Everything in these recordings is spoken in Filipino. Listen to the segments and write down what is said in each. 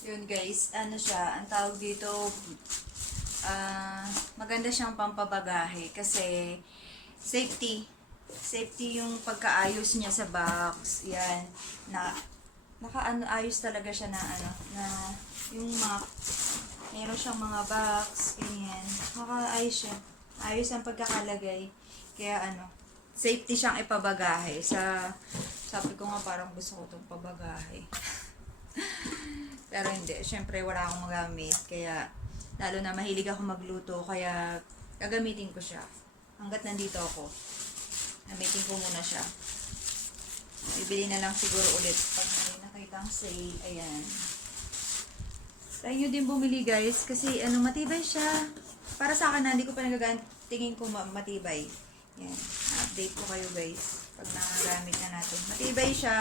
Yun guys, ano siya, ang tawag dito, maganda siyang pampabagahe kasi safety. Safety yung pagkaayos niya sa box. Yan. Nakaano ayos talaga siya na ano, na yung map. Meron siyang mga box, ganyan. Nakaayos siya. Ayos ang pagkakalagay. Kaya ano, safety siyang ipabagahe. Sabi ko nga parang gusto ko itong pabagahe. Pero hindi, syempre wala akong magamit. Kaya, lalo na mahilig ako magluto. Kaya, gagamitin ko siya. Hanggat nandito ako. Gamitin ko muna siya. Bibili na lang siguro ulit pag may nakitang sale. Ayan. Try nyo din bumili guys. Kasi ano, matibay siya. Para sa akin na, hindi ko pa nagagamit. Tingin ko matibay. Yan. Update ko kayo guys. Pag nakagamit na natin. Matibay siya.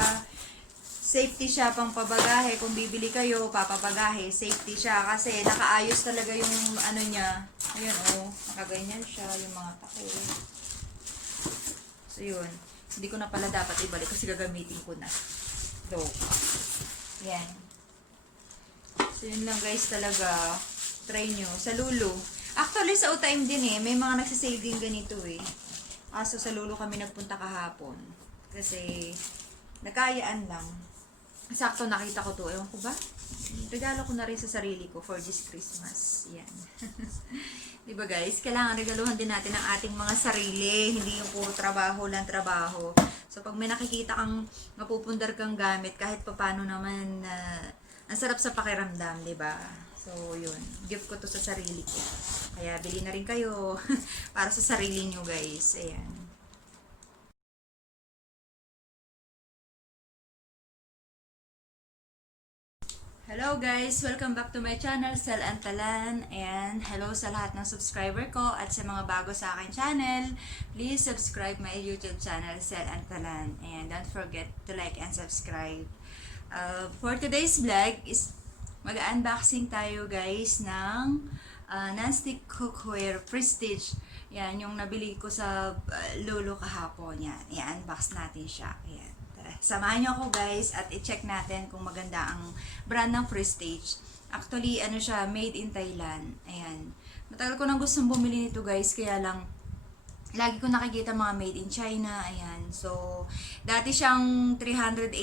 Safety siya pang pabagahe. Kung bibili kayo, papabagahe. Safety siya. Kasi nakaayos talaga yung ano niya. Ayun oh. Nakaganyan siya. Yung mga takip. So yun. Hindi ko na pala dapat ibalik kasi gagamitin ko na. So. Yan. So yun lang guys talaga. Try nyo. Sa Lulu. Actually sa Utime din eh. May mga nagsisale din ganito eh. So sa Lulu kami nagpunta kahapon. Kasi nagkayaan lang. Sakto nakita ko to. Ewan ko ba? Regalo ko na rin sa sarili ko for this Christmas. Yan. Diba guys? Kailangan regaluhan din natin ang ating mga sarili. Hindi yung puro trabaho lang trabaho. So pag may nakikita kang mapupundar kang gamit, kahit papano naman ang sarap sa pakiramdam, diba? So yun. Gift ko to sa sarili ko. Kaya bili na rin kayo para sa sarili nyo guys. Ayan. Hello guys! Welcome back to my channel, Sel Antalan. And hello sa lahat ng subscriber ko at sa mga bago sa akin channel. Please subscribe my YouTube channel, Sel Antalan. And don't forget to like and subscribe. For today's vlog is mag-unboxing tayo guys ng non-stick cookware Prestige. Yan, yung nabili ko sa Lulu kahapon. Yan, i-unbox natin siya. Ayan. Samahan nyo ako guys at i-check natin kung maganda ang brand ng Prestige. Actually, ano siya, made in Thailand. Ayan. Matagal ko nang gustong bumili nito guys, kaya lang lagi ko nakikita mga made in China. Ayan. So, dati siyang 384.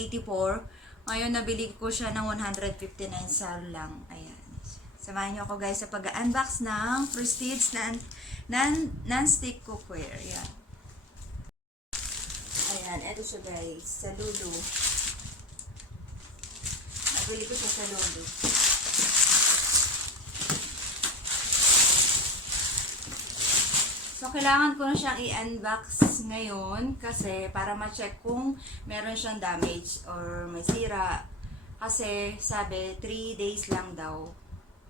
Ngayon, nabili ko siya ng 159 SAR lang. Ayan. Samahan nyo ako guys sa pag-unbox ng Prestige non-stick cookware. Ayan. Ayan, eto siya guys, sa Lulu. Nabili ko siya sa Lulu. So, kailangan ko na siyang i-unbox ngayon kasi para ma-check kung meron siyang damage or may sira. Kasi sabi, 3 days lang daw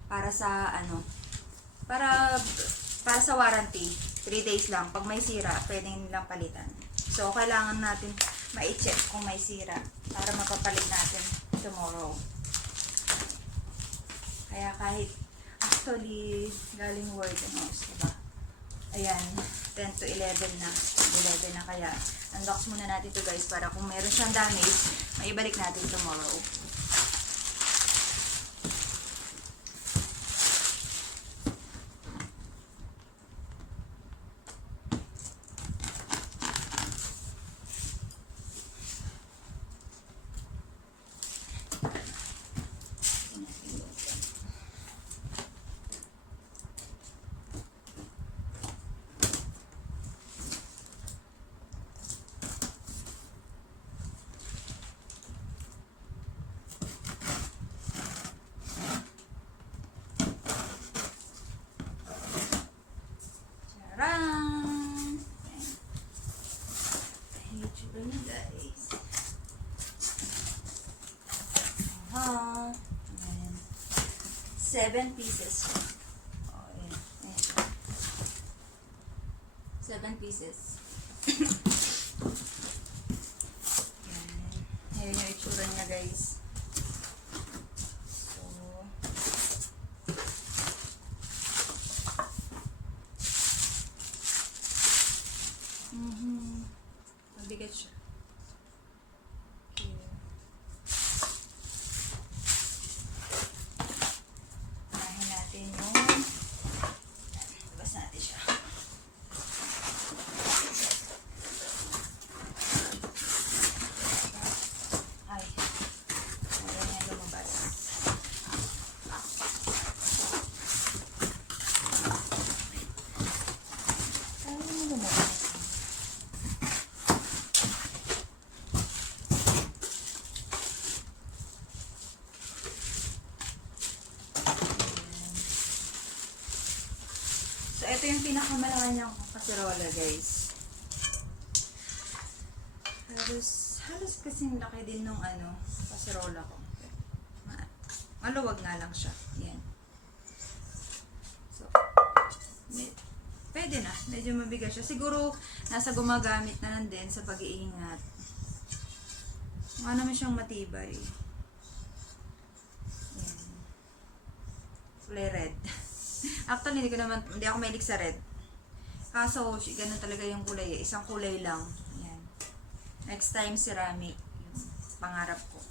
para sa ano, para sa warranty. 3 days lang. Pag may sira, pwede nilang palitan. So, kailangan natin ma-check kung may sira para mapapalit natin tomorrow. Kaya kahit actually galing work ano, diba? Ayan, 10 to 11 na. 11 na kaya. Unbox muna natin to guys para kung meron siyang damage, maibalik natin tomorrow. Charan! YouTube na guys. Aha. 7 pieces. Oh, ayan. Ayan. 7 pieces. Ayan. Ayan yung itsura niya guys. So, mabigat siya. Okay. So, ito yung pinakamalaki niyang kaserola, guys. Halos kasing laki din nung kaserola ko. Maluwag nga lang siya. Yan. So, pwede na. Medyo mabigat siya. Siguro, nasa gumagamit na lang din sa pag-iingat. Mukha naman siyang matibay. Yan. Kulay red. Actually, hindi ako mahilig sa red. Kaso, ganun talaga yung kulay. Isang kulay lang. Yan. Next time, ceramic. Yung pangarap ko.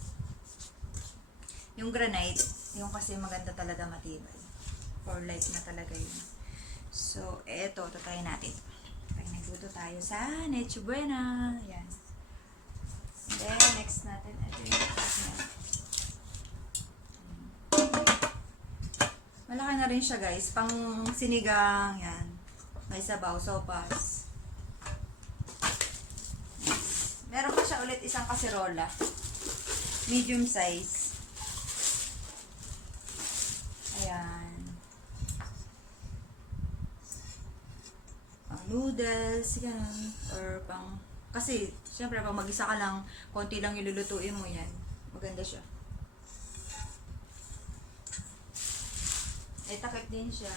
Yung granite, yung kasi maganda talaga matibay. For life na talaga yun. So, eto, tatayin natin. Pag nagluto tayo sa Noche Buena. Yan. And then, next natin, ito yung malaki na rin siya, guys. Pang sinigang, yan. May sabaw, sopas. Meron pa siya ulit isang kaserola. Medium size. Ayan. Pang noodles, ganun. Or pang, kasi, syempre, pag mag-isa ka lang, konti lang ilulutuin mo yan. Maganda siya. Eh, takip din siya.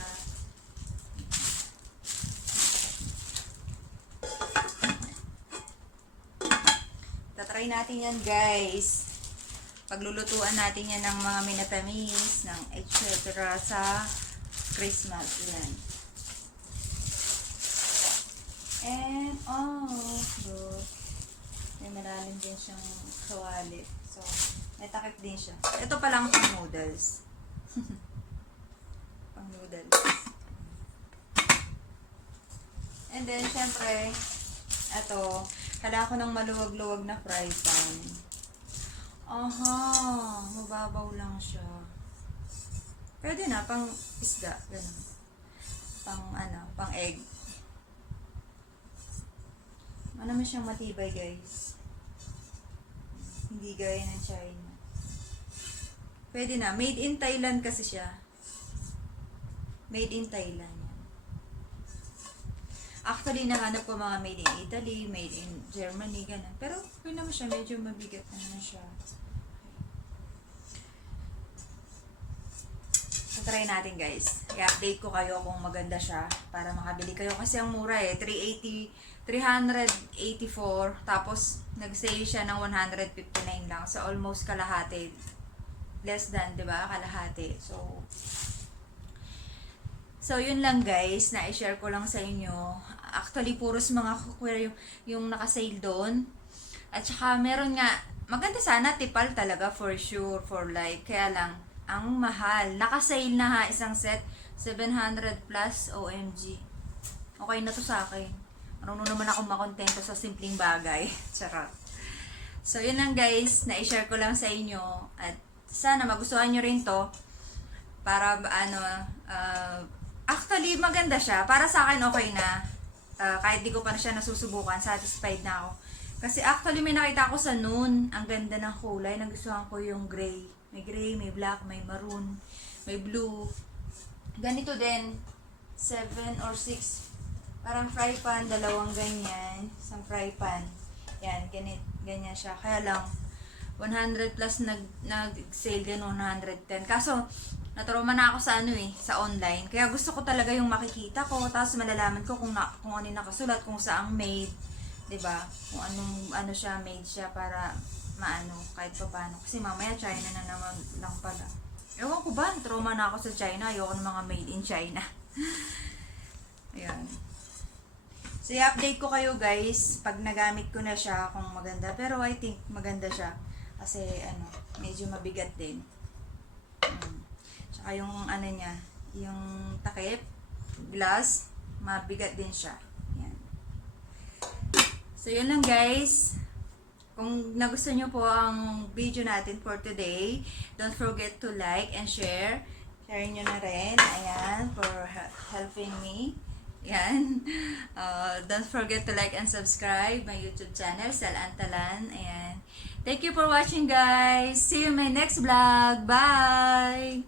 Tatry natin yan, guys. Paglulutuan natin yan ng mga minatamis, ng etc. sa Christmas. Yan. And, good. May malalim din siyang kawali. So, may takip din siya. Ito pa lang pang noodles. Pang noodles. And then, syempre, ito, kailangan ko ng maluwag-luwag na fry pan. Mababaw lang siya. Pwede na, pang isda, ganun. Pang egg. Naman siyang matibay, guys. Hindi gaya ng China. Pwede na. Made in Thailand kasi siya. Made in Thailand. Actually, nahanap ko mga made in Italy, made in Germany, ganun. Pero, yun naman siya. Medyo mabigat naman siya. So, try natin, guys. I-update ko kayo kung maganda siya para makabili kayo. Kasi ang mura eh. 384. Tapos, nag-sale siya ng 159 lang. So, almost kalahati. Less than, di ba? Kalahati. So, yun lang, guys. Na-share ko lang sa inyo. Actually, puros mga cookware yung naka-sale doon. At saka, meron nga, maganda sana, tipal talaga for sure, for life. Kaya lang, ang mahal. Naka-sale na ha, isang set. 700 plus, OMG. Okay na to sa akin. Marunong naman ako makontento sa simpleng bagay. Charot. So, yun lang, guys. Na-share ko lang sa inyo. At sana magustuhan nyo rin to. Para, actually, maganda siya. Para sa akin, okay na. Kahit di ko pa na siya nasusubukan, satisfied na ako. Kasi actually, may nakita ko sa noon. Ang ganda ng kulay. Nagustuhan ko yung gray. May gray, may black, may maroon, may blue. Ganito din. 7 or 6. Parang fry pan, dalawang ganyan. Isang fry pan. Yan, ganyan siya. Kaya lang, 100 plus nag-sale din, 110. Kaso, naturoma na ako sa sa online. Kaya gusto ko talaga yung makikita ko, tapos malalaman ko kung ano yung nakasulat, kung saang made, 'di ba? Kung ano siya, made siya para kahit pa paano. Kasi mamaya China na naman lang pala. Ewan ko ba, trauma na ako sa China. Ayoko ng mga made in China. Ayan. So, i-update ko kayo, guys, pag nagamit ko na siya, kung maganda. Pero I think maganda siya. Kasi, medyo mabigat din. Tsaka yung, niya, yung takip, glass, mabigat din siya. Ayan. So, yun lang, guys. Kung nagustuhan nyo po ang video natin for today, don't forget to like and share. Share nyo na rin. Ayan, for helping me. Ayan. Don't forget to like and subscribe my YouTube channel, Sel Antalan. Ayan. Thank you for watching, guys. See you in my next vlog. Bye!